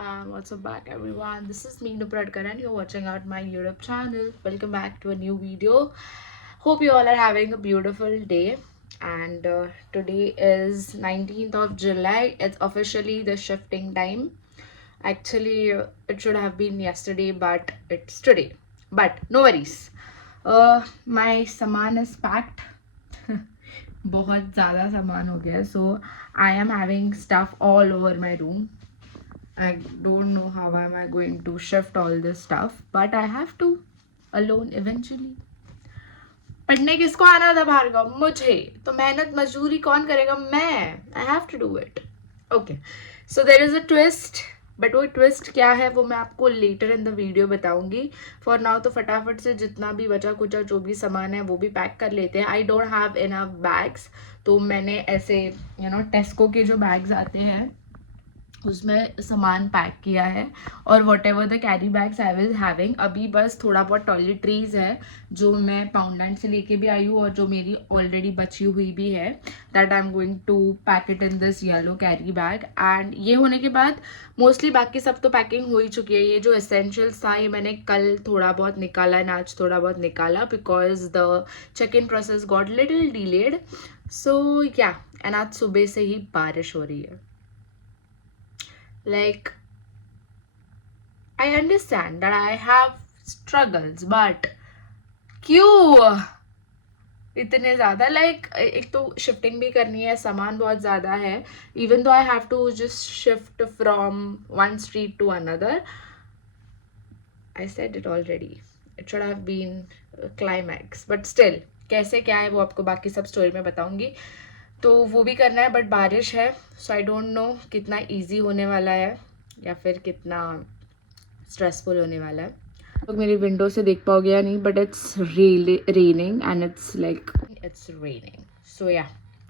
and what's up back everyone, this is me Nupradkar and you're watching out my YouTube channel. Welcome back to a new video. Hope you all are having a beautiful day. And today is 19th of July. It's officially the shifting time. Actually it should have been yesterday but it's today, but no worries. My saman is packed. बहुत ज़्यादा सामान हो गया है, so I am having stuff all over my room. I don't know how am I going to shift all this stuff, but I have to alone eventually. पढ़ने किसको आना था भार्गव? मुझे. तो मेहनत मजदूरी कौन करेगा? मैं. I have to do it. Okay. So there is a twist. But वो ट्विस्ट क्या है वो मैं आपको लेटर इन द वीडियो बताऊंगी. फॉर नाउ तो फटाफट से जितना भी बचा कुचा जो भी सामान है वो भी पैक कर लेते हैं. I don't have enough bags, तो मैंने ऐसे टेस्को के जो बैग्स आते हैं उसमें सामान पैक किया है. और what ever the carry bags I will having, अभी बस थोड़ा बहुत टॉयलेटरीज है जो मैं पाउंडलैंड से लेके भी आई हूँ और जो मेरी ऑलरेडी बची हुई भी है. That I am going to pack it in this yellow carry bag. And ये होने के बाद मोस्टली बाकी सब तो पैकिंग हो ही चुकी है. ये जो एसेंशियल्स था ये मैंने कल थोड़ा बहुत निकाला एंड आज थोड़ा बहुत निकाला because the check in process got little delayed. सो या, एंड आज सुबह से ही बारिश हो रही है. Like, I understand that I have struggles, but क्यों इतने ज़्यादा? लाइक एक तो शिफ्टिंग भी करनी है, सामान बहुत ज़्यादा है. Even though I have to just shift from one street to another. I said it already, it should have been climax, but still कैसे क्या है वो आपको बाकी सब स्टोरी में बताऊंगी. तो वो भी करना है, बट बारिश है, सो आई डोंट नो कितना इजी होने वाला है या फिर कितना स्ट्रेसफुल होने वाला है. तो मेरी विंडो से देख पाओगे या नहीं, but it's really raining and it's like it's raining. सो या,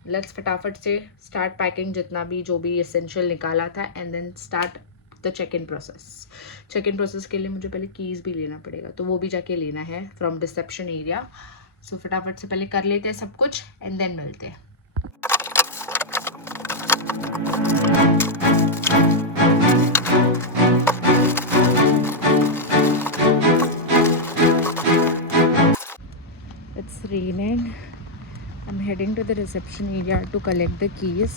लेट्स फटाफट से स्टार्ट पैकिंग जितना भी जो भी एसेंशियल निकाला था and then start the check in process. Check in process के लिए मुझे पहले कीज़ भी लेना पड़ेगा, तो वो भी जाके लेना है फ्रॉम रिसेप्शन एरिया. सो फटाफट से पहले कर लेते हैं सब कुछ एंड देन मिलते हैं. It's raining. I'm heading to the reception area to collect the keys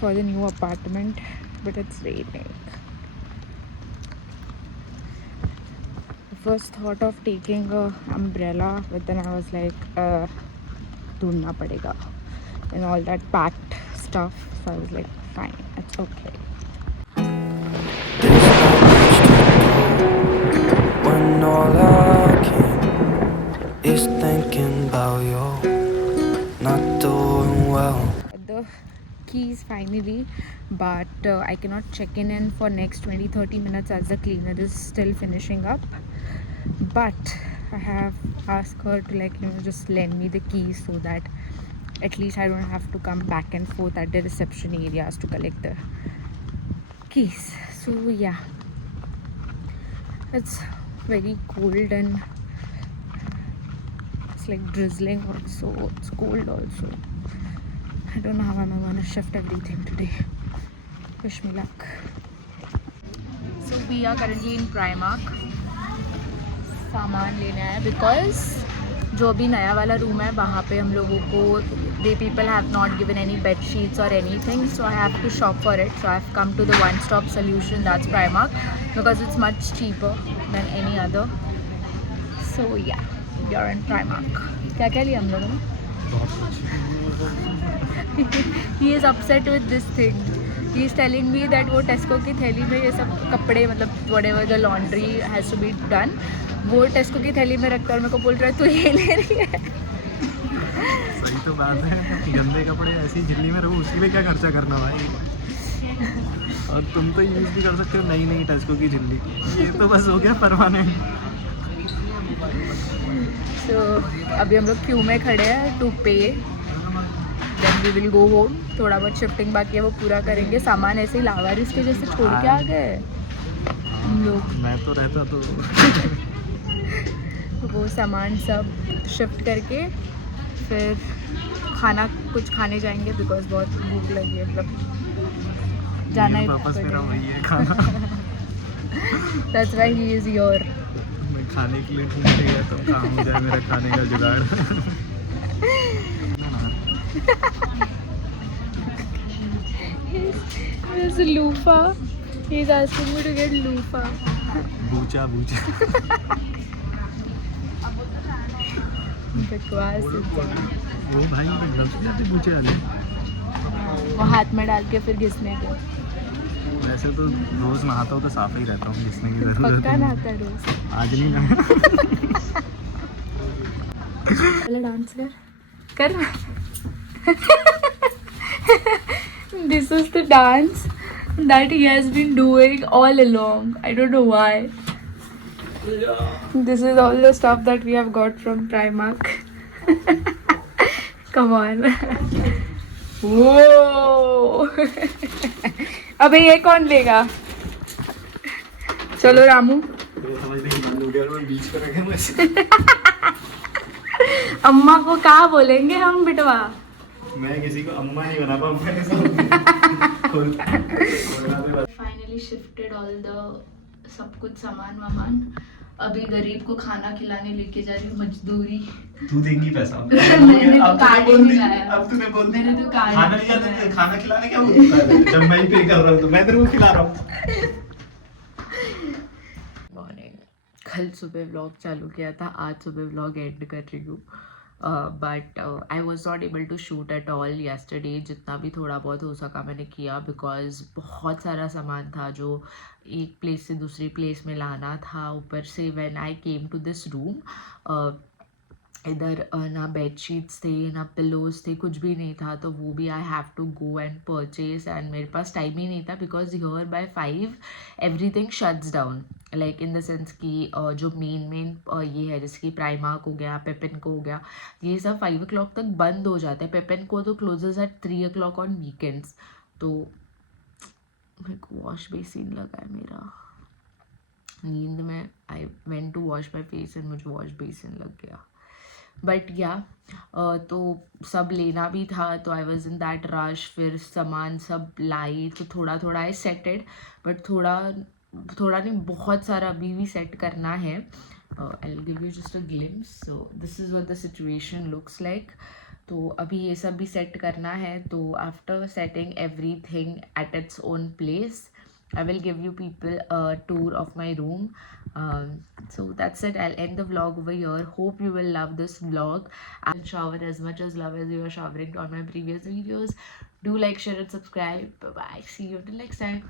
for the new apartment, but it's raining. I first thought of taking a umbrella, but then I was like, ढूंढना पड़ेगा and all that packed stuff. So I was like, fine, it's okay. When all I can is thinking about you not doing well. The keys finally, but I cannot check in for next 20-30 minutes as the cleaner is still finishing up. But I have asked her to just lend me the keys so that at least I don't have to come back and forth at the reception areas to collect the keys. So yeah, it's very cold and it's like drizzling also. It's cold also. I don't know how I'm gonna shift everything today. Wish me luck. So we are currently in Primark. सामान लेना है because जो अभी नया वाला room है वहाँ पे हम लोगों को they people have not given any bed sheets और any thing. So I have to shop for it. So I have come to the one stop solution, that's Primark, because it's much cheaper than any other. सो या, we are in Primark. क्या क्या लिया हम लोगों ने? He is upset with this thing. He is telling me that वो Tesco की थैली में ये सब कपड़े, मतलब whatever the laundry has to be done, वो टेस्को की थैली में रखता और मेरे को बोल रहा है तू ये ले रही है. सही तो बात है, गंदे कपड़े ऐसी झिल्ली में रहो, उसके लिए क्या खर्चा करना भाई. और तुम तो यूज़ भी कर सकते हो नई नई टेस्को की झिल्ली, ये तो बस हो गया परमानेंट. सो अभी हम लोग क्यू में खड़े हैं to pay, then we will go home. थोड़ा बहुत शिफ्टिंग बाकी है वो पूरा करेंगे. सामान ऐसे ही लावारिस के जैसे छोड़ के आ गए हम लोग. मैं तो रहता तो वो सामान सब शिफ्ट करके फिर खाना कुछ खाने जाएंगे बिकॉज बहुत भूख लगी है. मतलब जाना ही पर्पस मेरा पड़ेगा। वही है, खाना। That's why he is here. मैं खाने के लिए ढूंढ के गया तो काम हो जाए मेरा खाने का जुगाड़। There's a loofah. He's asking me to get loofah. Bucha Bucha. बकवास इंसान। वो भाई पे ग्लव्स भी आते बूचे वाले। वो हाथ में डाल के फिर घिसने के। वैसे तो रोज नहाता हूँ तो साफ ही रहता हूँ, घिसने की जरूरत पक्का नहीं। नहाता है रोज। आज नहीं नहाया। पहले डांस कर This is the dance that he has been doing all along. I don't know why. This is all the stuff that we have got from Primark. Come on. Whoa. अबे ये कौन लेगा? चलो रामू। बीच पर रखे अम्मा को क्या बोलेंगे हम बिटवा? मैं किसी को अम्मा नहीं बना पाऊंगा। Finally shifted all the sub कुछ सामान वामान। अभी गरीब को खाना खिलाने लेके जा रही हूँ, मजदूरी। तू देंगी पैसा। मैंने तो अब कार्ड तूने ही बोल दी, मिलाया। अब तूने बोल दी। मैंने तो कार्ड खाना ही नहीं मिलाया। जाते, खाना खिलाने क्या बोलता है? जब मैं ही पे कर रहा हूँ तो मैं तेरे को खिला रहा हूँ। मॉर्निंग। कल सुबह व्लॉग चालू किया था, आज सुबह व्लॉग एंड कर रही हूँ। But I was not able to shoot at all yesterday. जितना भी थोड़ा बहुत हो सका मैंने किया, बिकॉज बहुत सारा सामान था जो एक प्लेस से दूसरी प्लेस में लाना था। ऊपर से when I came to this room, इधर ना बेड शीट्स थे ना पिलोज थे, कुछ भी नहीं था। तो वो भी I have to go and purchase, and मेरे पास टाइम ही नहीं था because here by 5 everything shuts down. Like in the sense कि जो मेन ये है, जैसे कि प्राइमार्क हो गया, पेपिन को हो गया, ये सब 5 o'clock तक बंद हो जाते हैं। पेपिन को तो closes eight 3 o'clock on weekends. तो मेरे को वॉश बेसिन लगा है मेरा नींद में। I went to wash my face and मुझे वॉश बेसिन लग गया। बट या तो सब लेना भी था, तो I was in that rush. फिर सामान सब लाई तो थोड़ा थोड़ा आई सेटेड, बट थोड़ा नहीं, बहुत सारा अभी भी सेट करना है। I will give you just a glimpse. So this is what the situation looks like. तो अभी ये सब भी सेट करना है। तो after setting everything at its own place, I will give you people a tour of my room. So that's it. I'll end the vlog over here. Hope you will love this vlog. I'll shower as much as love as you were showering on my previous videos. Do like, share and subscribe. Bye bye. See you till next time.